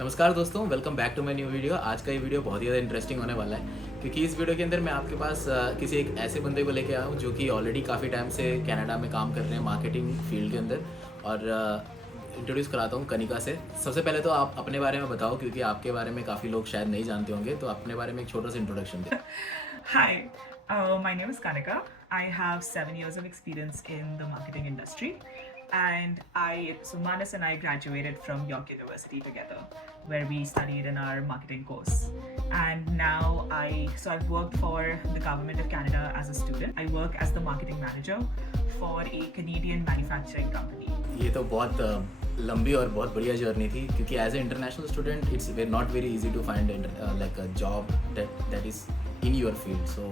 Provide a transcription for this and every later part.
नमस्कार दोस्तों, welcome back to my new video. आज का ये वीडियो बहुत ही ज़्यादा इंटरेस्टिंग होने वाला है क्योंकि इस वीडियो के अंदर मैं आपके पास किसी एक ऐसे बंदे को लेके आया हूँ जो कि ऑलरेडी काफ़ी टाइम से कनाडा में काम कर रहे हैं मार्केटिंग फील्ड के अंदर। और इंट्रोड्यूस कराता हूँ कनिका से। सबसे पहले तो आप अपने बारे में बताओ क्योंकि आपके बारे में काफ़ी लोग शायद नहीं जानते होंगे, तो अपने बारे में एक छोटा सा इंट्रोडक्शन दें। Hi, my name is Kanika. I have 7 years of experience in the marketing industry. So Manas and I graduated from York University together, where we studied in our marketing course. And now I've worked for the government of Canada as a student. I work as the marketing manager for a Canadian manufacturing company. ये तो बहुत लंबी और बहुत बढ़िया journey थी क्योंकि as a international student it's not very easy to find like a job that is in your field, so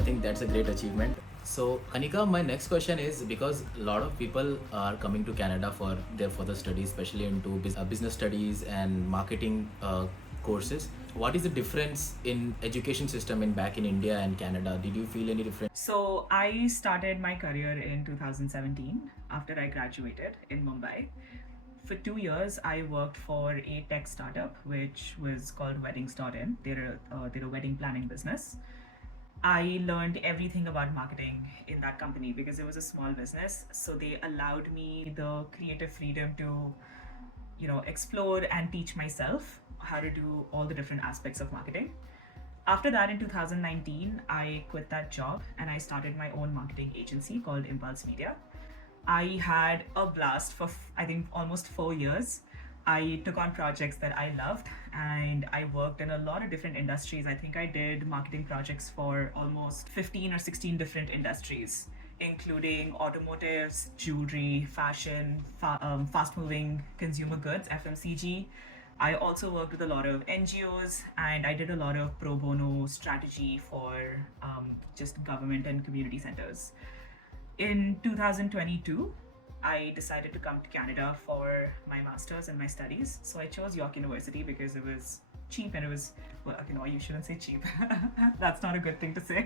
I think that's a great achievement. So Kanika, my next question is, because a lot of people are coming to Canada for their further studies, especially into business studies and marketing courses. What is the difference in education system in back in India and Canada? Did you feel any difference? So I started my career in 2017 after I graduated in Mumbai. For 2 years, I worked for a tech startup which was called Weddings.in. They're a wedding planning business. I learned everything about marketing in that company because it was a small business. So they allowed me the creative freedom to, explore and teach myself how to do all the different aspects of marketing. After that, in 2019, I quit that job and I started my own marketing agency called Impulse Media. I had a blast for I think almost 4 years. I took on projects that I loved and I worked in a lot of different industries. I think I did marketing projects for almost 15 or 16 different industries, including automotives, jewelry, fashion, fast moving consumer goods, FMCG. I also worked with a lot of NGOs and I did a lot of pro bono strategy for just government and community centers. In 2022, I decided to come to Canada for my master's and my studies. So I chose York University because it was cheap and it was, well, you shouldn't say cheap. That's not a good thing to say.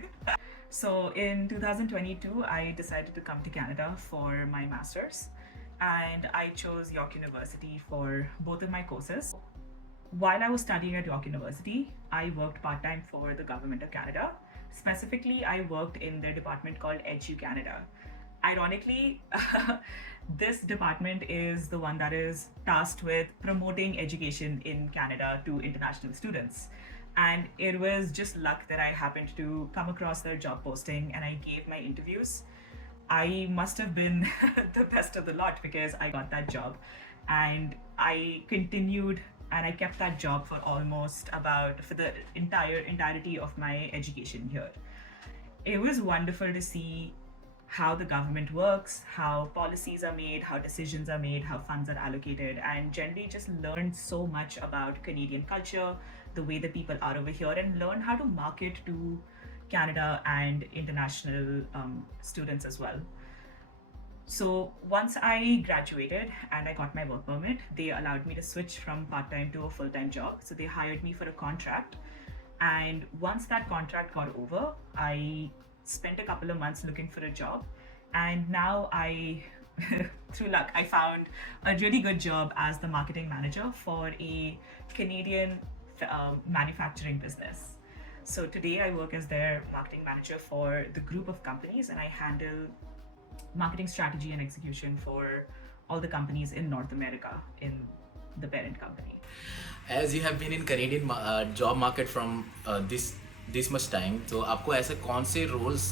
So in 2022, I decided to come to Canada for my master's and I chose York University for both of my courses. While I was studying at York University, I worked part-time for the Government of Canada. Specifically, I worked in their department called Edu Canada. Ironically, this department is the one that is tasked with promoting education in Canada to international students. And it was just luck that I happened to come across their job posting and I gave my interviews. I must have been the best of the lot because I got that job. And I continued and I kept that job for the entirety of my education here. It was wonderful to see how the government works, how policies are made, how decisions are made, how funds are allocated, and generally just learned so much about Canadian culture, the way the people are over here, and learn how to market to Canada and international students as well. So once I graduated and I got my work permit, they allowed me to switch from part-time to a full-time job. So they hired me for a contract. And once that contract got over, I spent a couple of months looking for a job. And now through luck, I found a really good job as the marketing manager for a Canadian manufacturing business. So today I work as their marketing manager for the group of companies and I handle marketing strategy and execution for all the companies in North America in the parent company. As you have been in Canadian job market from this much time, तो आपको ऐसे कौन से roles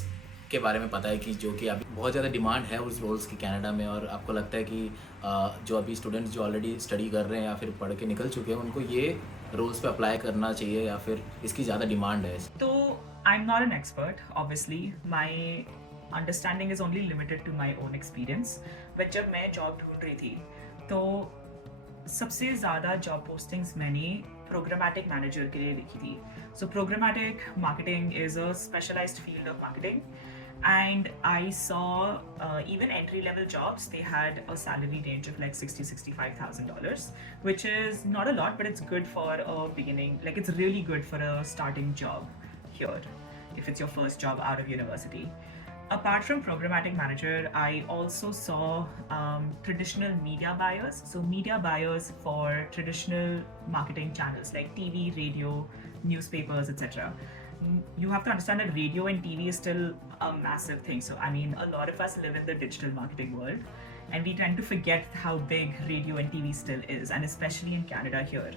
के बारे में पता है कि जो कि अभी बहुत ज़्यादा डिमांड है उस रोल्स की कनाडा में, और आपको लगता है कि जो अभी स्टूडेंट्स जो ऑलरेडी स्टडी कर रहे हैं या फिर पढ़ के निकल चुके हैं उनको ये रोल्स पे अप्लाई करना चाहिए या फिर इसकी ज़्यादा डिमांड है? तो I'm not an expert, obviously. My understanding is only limited to my own experience. But जब मैं जॉब ढूंढ रही थी तो सबसे ज़्यादा जॉब पोस्टिंग्स मैंने प्रोग्रामेटिक मैनेजर के लिए देखी थी. So programmatic marketing is a specialized field of marketing. And I saw even entry-level jobs, they had a salary range of like $60,000-$65,000, which is not a lot, but it's good for a beginning. Like it's really good for a starting job here, if it's your first job out of university. Apart from programmatic manager, I also saw traditional media buyers. So media buyers for traditional marketing channels like TV, radio, newspapers, etc. You have to understand that radio and TV is still a massive thing. So I mean, a lot of us live in the digital marketing world, and we tend to forget how big radio and TV still is, and especially in Canada here.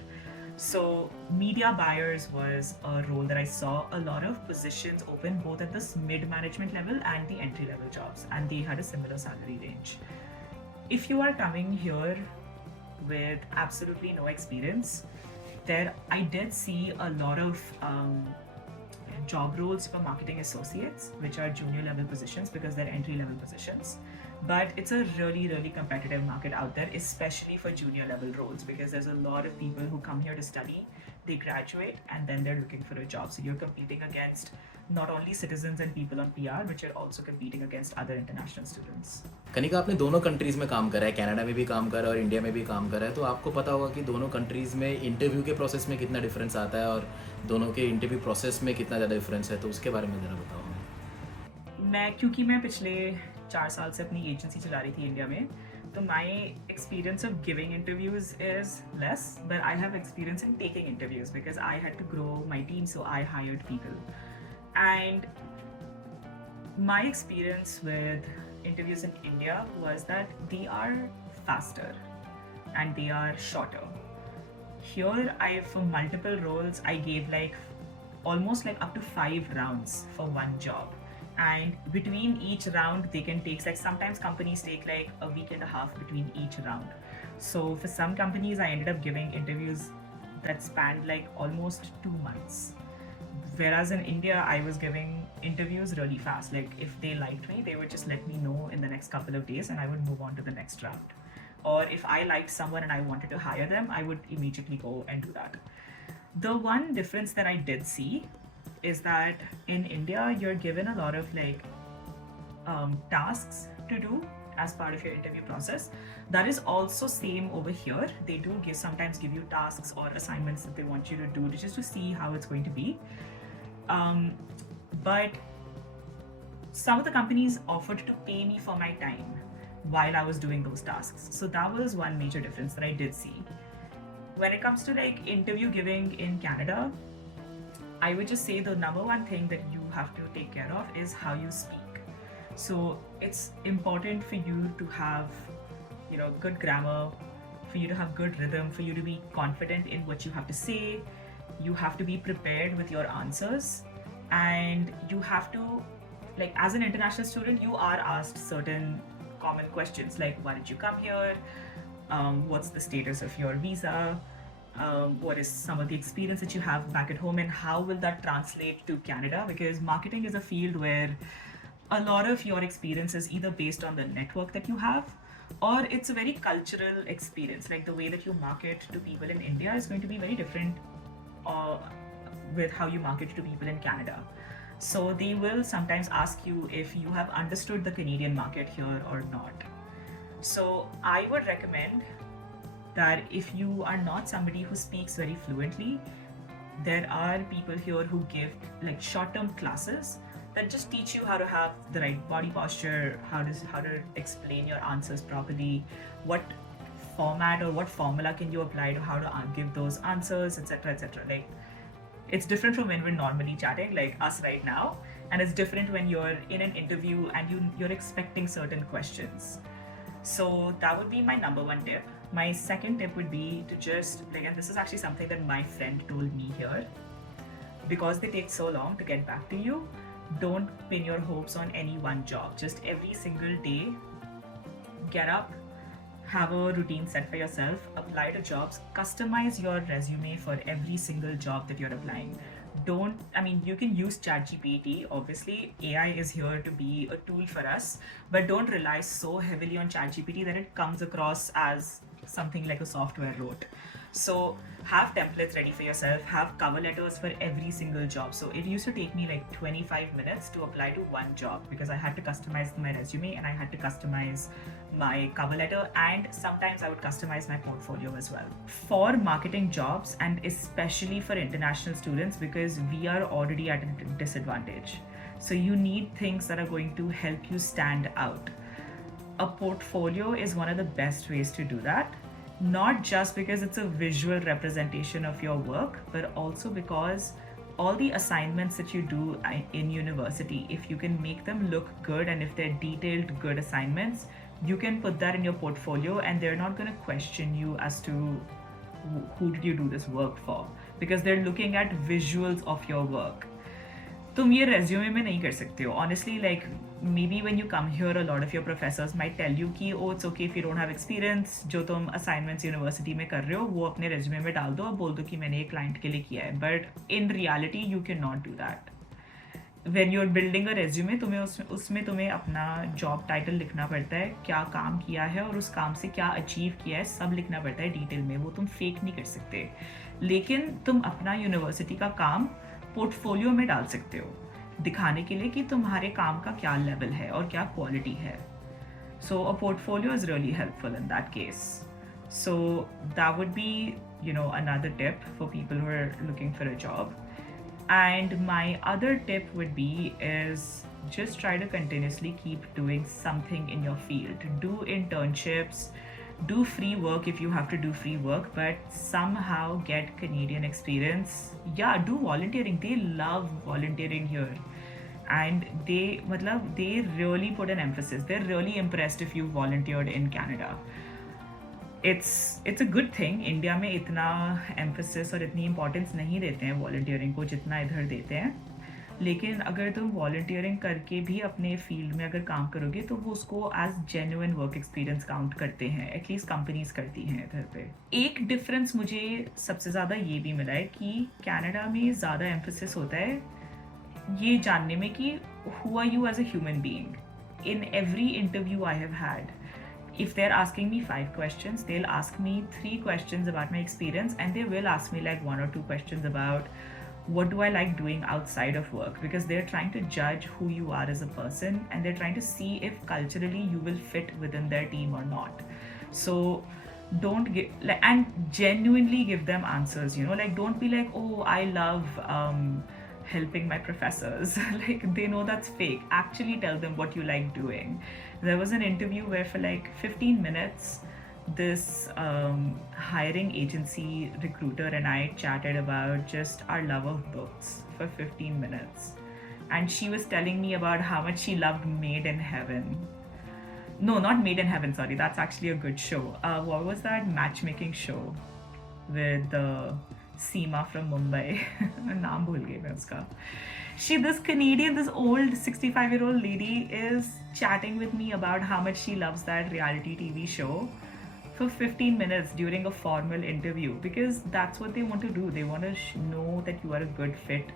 So, media buyers was a role that I saw a lot of positions open both at this mid management level and the entry level jobs, and they had a similar salary range. If you are coming here with absolutely no experience, there I did see a lot of job roles for marketing associates, which are junior level positions because they're entry level positions. But it's a really, really competitive market out there, especially for junior level roles, because there's a lot of people who come here to study, they graduate, and then they're looking for a job. So you're competing against not only citizens and people on PR, but you're also competing against other international students. Kanika, आपने दोनों countries में काम करा है, Canada में भी काम करा है और इंडिया में भी काम करा है, तो आपको पता होगा कि दोनों कंट्रीज में इंटरव्यू के प्रोसेस में कितना डिफरेंस आता है और दोनों के इंटरव्यू प्रोसेस में कितना ज़्यादा डिफरेंस है, तो उसके बारे में ज़रा बताओ हमें। क्योंकि मैं पिछले 4 साल से अपनी एजेंसी चला रही थी इंडिया में, तो my experience of giving interviews is less, but I have experience in taking interviews because I had to grow my team, so I hired people. And my experience with interviews in India was that they are faster and they are shorter. Here, for multiple roles, I gave almost up to 5 rounds for one job. And between each round, they can take, sometimes companies take a week and a half between each round. So for some companies, I ended up giving interviews that spanned almost 2 months. Whereas in India, I was giving interviews really fast. If they liked me, they would just let me know in the next couple of days and I would move on to the next round. Or if I liked someone and I wanted to hire them, I would immediately go and do that. The one difference that I did see is that in India, you're given a lot of tasks to do as part of your interview process. That is also same over here. They do sometimes give you tasks or assignments that they want you to do just to see how it's going to be. But some of the companies offered to pay me for my time while I was doing those tasks. So that was one major difference that I did see. When it comes to interview giving in Canada, I would just say the number one thing that you have to take care of is how you speak. So it's important for you to have, good grammar, for you to have good rhythm, for you to be confident in what you have to say. You have to be prepared with your answers, and you have to, as an international student, you are asked certain common questions like, why did you come here? What's the status of your visa? What is some of the experience that you have back at home, and how will that translate to Canada? Because marketing is a field where a lot of your experience is either based on the network that you have, or it's a very cultural experience. The way that you market to people in India is going to be very different with how you market to people in Canada. So they will sometimes ask you if you have understood the Canadian market here or not. So I would recommend that if you are not somebody who speaks very fluently, there are people here who give short-term classes that just teach you how to have the right body posture, how to explain your answers properly, what format or what formula can you apply to how to give those answers, etc., etc. It's different from when we're normally chatting, like us right now, and it's different when you're in an interview and you're expecting certain questions. So that would be my number one tip. My second tip would be to just, and this is actually something that my friend told me here, because they take so long to get back to you, don't pin your hopes on any one job. Just every single day, get up, have a routine set for yourself, apply to jobs, customize your resume for every single job that you're applying. You can use ChatGPT, obviously. AI is here to be a tool for us, but don't rely so heavily on ChatGPT that it comes across as something like a software wrote. So have templates ready for yourself, have cover letters for every single job. So it used to take me 25 minutes to apply to one job because I had to customize my resume and I had to customize my cover letter, and sometimes I would customize my portfolio as well. For marketing jobs, and especially for international students, because we are already at a disadvantage. So you need things that are going to help you stand out. A portfolio is one of the best ways to do that, not just because it's a visual representation of your work, but also because all the assignments that you do in university, if you can make them look good and if they're detailed, good assignments, you can put that in your portfolio and they're not going to question you as to who did you do this work for, because they're looking at visuals of your work. तुम ये resume में नहीं कर सकते हो honestly like maybe when you come here a lot of your professors might tell you कि oh it's okay if you don't have experience, जो तुम असाइनमेंट्स यूनिवर्सिटी में कर रहे हो वो अपने रेज्यूमे में डाल दो और बोल दो कि मैंने ये क्लाइंट के लिए किया है, but in reality you can not do that. When you are building a resume तुम्हें उसमें तुम्हें अपना जॉब टाइटल लिखना पड़ता है, क्या काम किया है और उस काम से क्या अचीव किया है, सब लिखना पड़ता है डिटेल में. वो तुम फेक नहीं कर सकते, लेकिन तुम अपना यूनिवर्सिटी का काम पोर्टफोलियो में डाल सकते हो दिखाने के लिए कि तुम्हारे काम का क्या लेवल है और क्या क्वालिटी है. So a portfolio is really helpful in that case. So that would be another tip for people who are looking for a job. And my other tip would be is just try to continuously keep doing something in your field. Do internships, do free work if you have to do free work, but somehow get Canadian experience. Yeah, do volunteering. They love volunteering here. And they really put an emphasis. They're really impressed if you volunteered in Canada. It's a good thing. India में इतना emphasis और इतनी importance नहीं देते हैं volunteering को जितना इधर देते हैं, लेकिन अगर तुम वॉलंटियरिंग करके भी अपने फील्ड में अगर काम करोगे तो वो उसको as genuine work experience count करते हैं, एटलीस्ट कंपनीज करती हैं इधर पे. एक डिफरेंस मुझे सबसे ज़्यादा ये भी मिला है कि कनाडा में ज़्यादा एम्फेसिस होता है ये जानने में कि who are you as a human being. In every interview I have had, if they're asking me 5 questions, they'll ask me 3 questions about my experience, and they will ask me like 1 or 2 questions about what do I like doing outside of work, because they're trying to judge who you are as a person and they're trying to see if culturally you will fit within their team or not. So don't give like, and genuinely give them answers, like don't be like, oh I love helping my professors. Like they know that's fake. Actually tell them what you like doing. There was an interview where for like 15 minutes this hiring agency recruiter and I chatted about just our love of books for 15 minutes, and she was telling me about how much she loved Made in Heaven. No, not Made in Heaven, sorry, that's actually a good show. What was that matchmaking show with Seema from Mumbai? नाम भूल गई मैं उसका. This old 65-year-old lady is chatting with me about how much she loves that reality TV show for 15 minutes during a formal interview, because that's what they want to do. They want to know that you are a good fit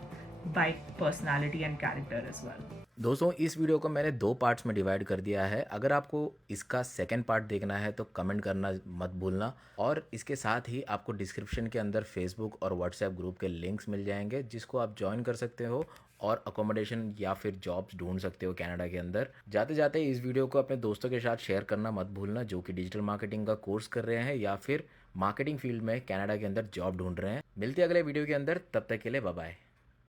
by personality and character as well. दोस्तों इस video को मैंने 2 parts में divide कर दिया है. अगर आपको इसका सेकंड पार्ट देखना है तो कमेंट करना मत भूलना, और इसके साथ ही आपको डिस्क्रिप्शन के अंदर फेसबुक और व्हाट्सएप ग्रुप के लिंक्स मिल जाएंगे जिसको आप ज्वाइन कर सकते हो और अकोमोडेशन या फिर जॉब्स ढूंढ सकते हो कनाडा के अंदर. जाते जाते इस वीडियो को अपने दोस्तों के साथ शेयर करना मत भूलना जो कि डिजिटल मार्केटिंग का कोर्स कर रहे हैं या फिर मार्केटिंग फील्ड में कनाडा के अंदर जॉब ढूंढ रहे हैं. मिलते हैं अगले वीडियो के अंदर, तब तक के लिए बाय बाय.